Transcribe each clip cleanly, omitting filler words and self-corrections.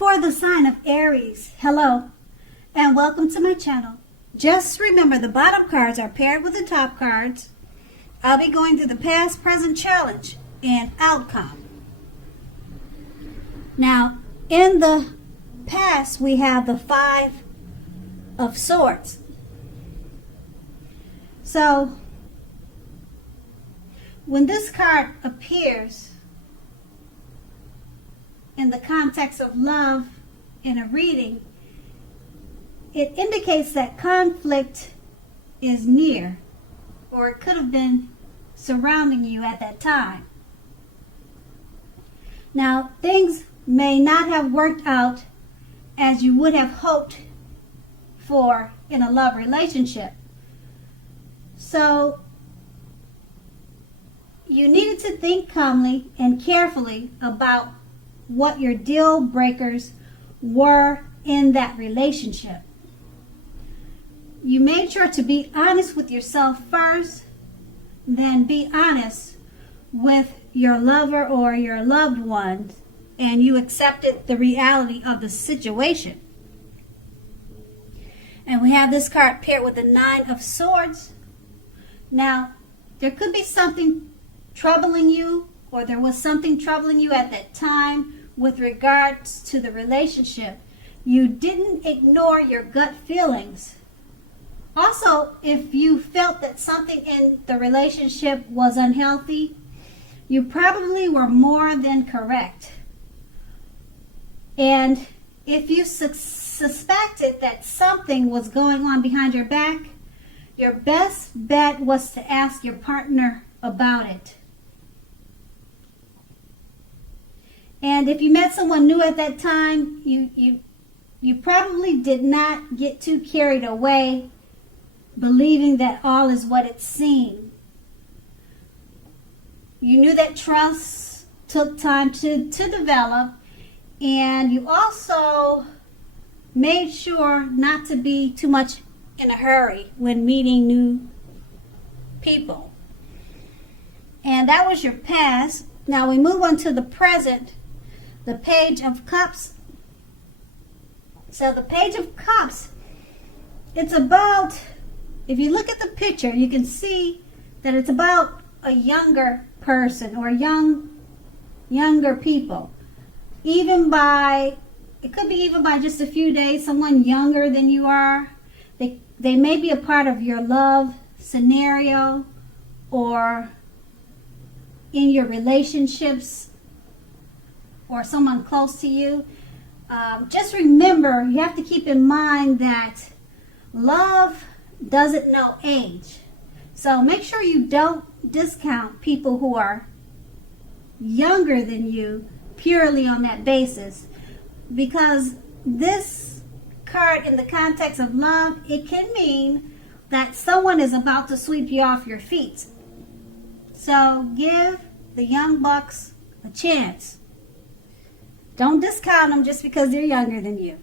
For the sign of Aries, hello, and welcome to my channel. Just remember the bottom cards are paired with the top cards. I'll be going through the past, present, challenge, and outcome. Now, in the past, we have the Five of Swords. So, when this card appears in the context of love in a reading, it indicates that conflict is near, or it could have been surrounding you at that time. Now, things may not have worked out as you would have hoped for in a love relationship. So, you needed to think calmly and carefully about what your deal breakers were in that relationship. You made sure to be honest with yourself first, then be honest with your lover or your loved one, and you accepted the reality of the situation. And we have this card paired with the Nine of Swords. Now, there could be something troubling you, or there was something troubling you at that time with regards to the relationship. You didn't ignore your gut feelings. Also, if you felt that something in the relationship was unhealthy, you probably were more than correct. And if you suspected that something was going on behind your back, your best bet was to ask your partner about it. And if you met someone new at that time, you probably did not get too carried away believing that all is what it seemed. You knew that trust took time to develop, and you also made sure not to be too much in a hurry when meeting new people. And that was your past. Now we move on to the present. The Page of Cups. So the Page of Cups, it's about, if you look at the picture, you can see that it's about a younger person or younger people. It could be even by just a few days, someone younger than you are. They may be a part of your love scenario or in your relationships, or someone close to you. Just remember, you have to keep in mind that love doesn't know age. So make sure you don't discount people who are younger than you purely on that basis. Because this card, in the context of love, it can mean that someone is about to sweep you off your feet. So give the young bucks a chance. Don't discount them just because they're younger than you.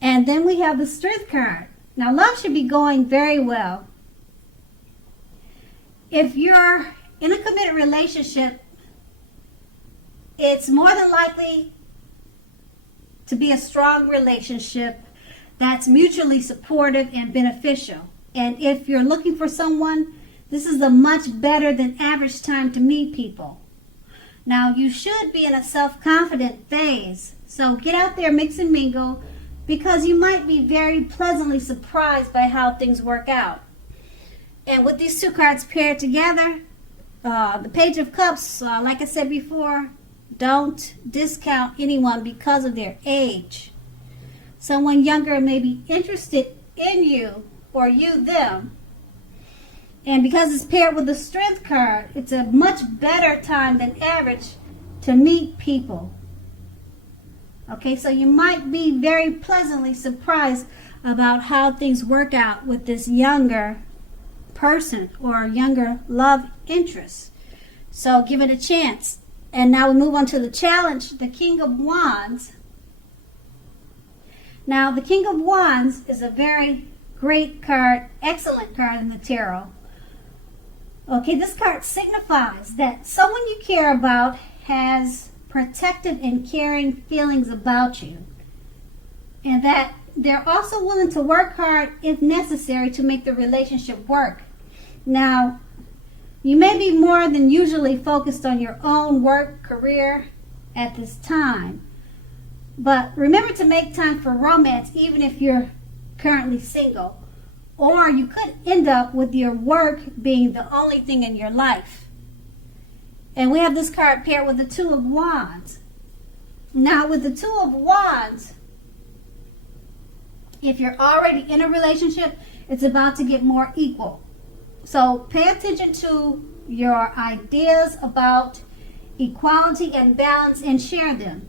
And then we have the Strength card. Now, love should be going very well. If you're in a committed relationship, it's more than likely to be a strong relationship that's mutually supportive and beneficial. And if you're looking for someone, this is a much better than average time to meet people. Now, you should be in a self-confident phase. So get out there, mix and mingle, because you might be very pleasantly surprised by how things work out. And with these two cards paired together, the Page of Cups, like I said before, don't discount anyone because of their age. Someone younger may be interested in you, or you them. And because it's paired with the Strength card, it's a much better time than average to meet people. Okay, so you might be very pleasantly surprised about how things work out with this younger person or younger love interest. So give it a chance. And now we move on to the challenge, the King of Wands. Now, the King of Wands is a very great card, excellent card in the tarot. Okay, this card signifies that someone you care about has protective and caring feelings about you. And that they're also willing to work hard if necessary to make the relationship work. Now, you may be more than usually focused on your own work, career at this time. But remember to make time for romance even if you're currently single. Or you could end up with your work being the only thing in your life. And we have this card paired with the Two of Wands. Now with the Two of Wands, if you're already in a relationship, it's about to get more equal. So pay attention to your ideas about equality and balance and share them.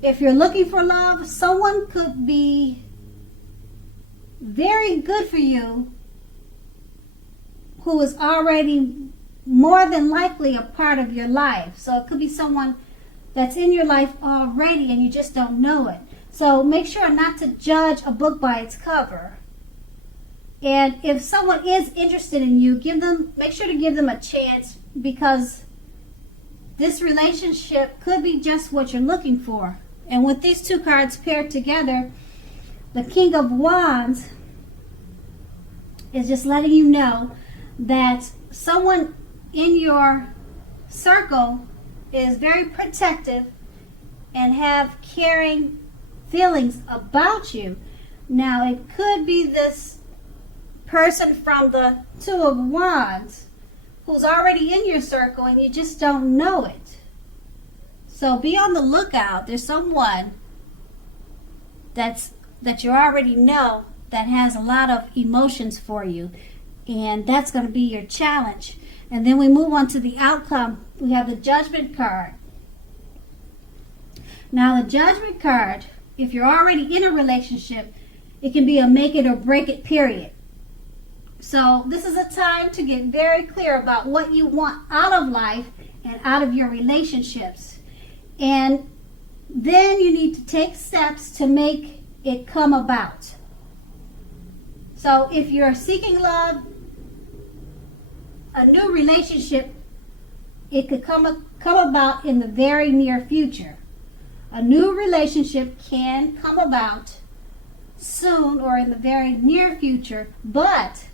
If you're looking for love, someone could be very good for you who is already more than likely a part of your life. So it could be someone that's in your life already and you just don't know it. So make sure not to judge a book by its cover. And if someone is interested in you, make sure to give them a chance, because this relationship could be just what you're looking for. And with these two cards paired together, the King of Wands is just letting you know that someone in your circle is very protective and have caring feelings about you. Now, it could be this person from the Two of Wands who's already in your circle and you just don't know it. So be on the lookout. There's someone that you already know that has a lot of emotions for you, and that's going to be your challenge. And then we move on to the outcome. We have the Judgment card. Now the Judgment card, if you're already in a relationship, it can be a make it or break it period. So this is a time to get very clear about what you want out of life and out of your relationships. And then you need to take steps to make it come about. So if you're seeking love, a new relationship, it could come about in the very near future. A new relationship can come about soon or in the very near future, but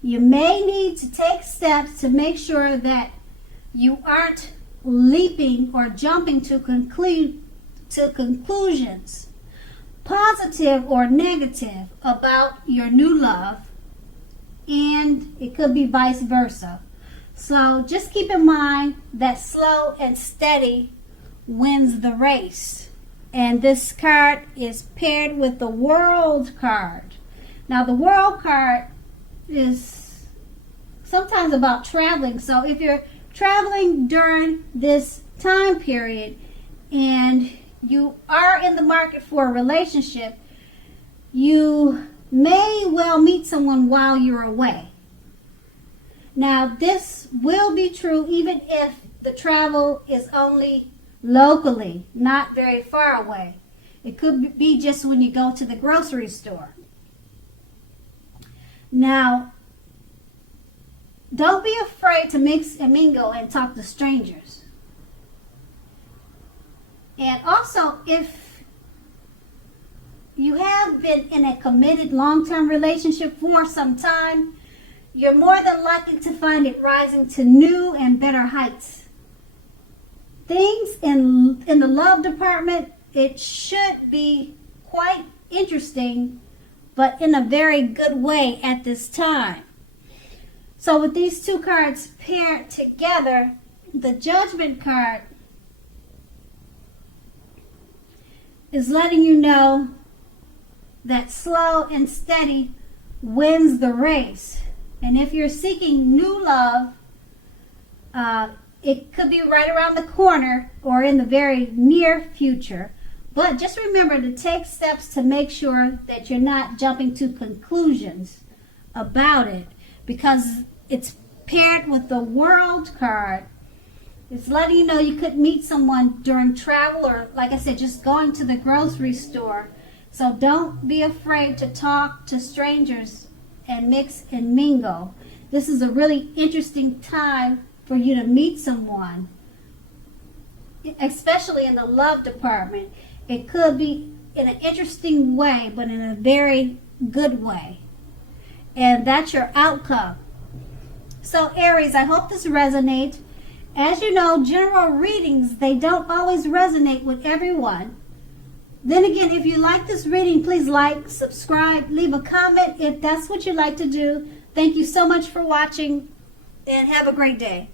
you may need to take steps to make sure that you aren't leaping or jumping to conclusions, positive or negative, about your new love, and it could be vice versa. So just keep in mind that slow and steady wins the race. And this card is paired with the World card. Now the World card is sometimes about traveling. So if you're traveling during this time period and you are in the market for a relationship, you may well meet someone while you're away. Now this will be true even if the travel is only locally, not very far away. It could be just when you go to the grocery store. Now, don't be afraid to mix and mingle and talk to strangers. And also, if you have been in a committed long-term relationship for some time, you're more than likely to find it rising to new and better heights. Things in the love department, it should be quite interesting, but in a very good way at this time. So with these two cards paired together, the Judgment card is letting you know that slow and steady wins the race. And if you're seeking new love, it could be right around the corner or in the very near future. But just remember to take steps to make sure that you're not jumping to conclusions about it, because it's paired with the World card. It's letting you know you could meet someone during travel or, like I said, just going to the grocery store. So don't be afraid to talk to strangers and mix and mingle. This is a really interesting time for you to meet someone especially in the love department. It could be in an interesting way, but in a very good way. And that's your outcome. So Aries, I hope this resonates. As you know, general readings, they don't always resonate with everyone. Then again, if you like this reading, please like, subscribe, leave a comment if that's what you like to do. Thank you so much for watching, and have a great day.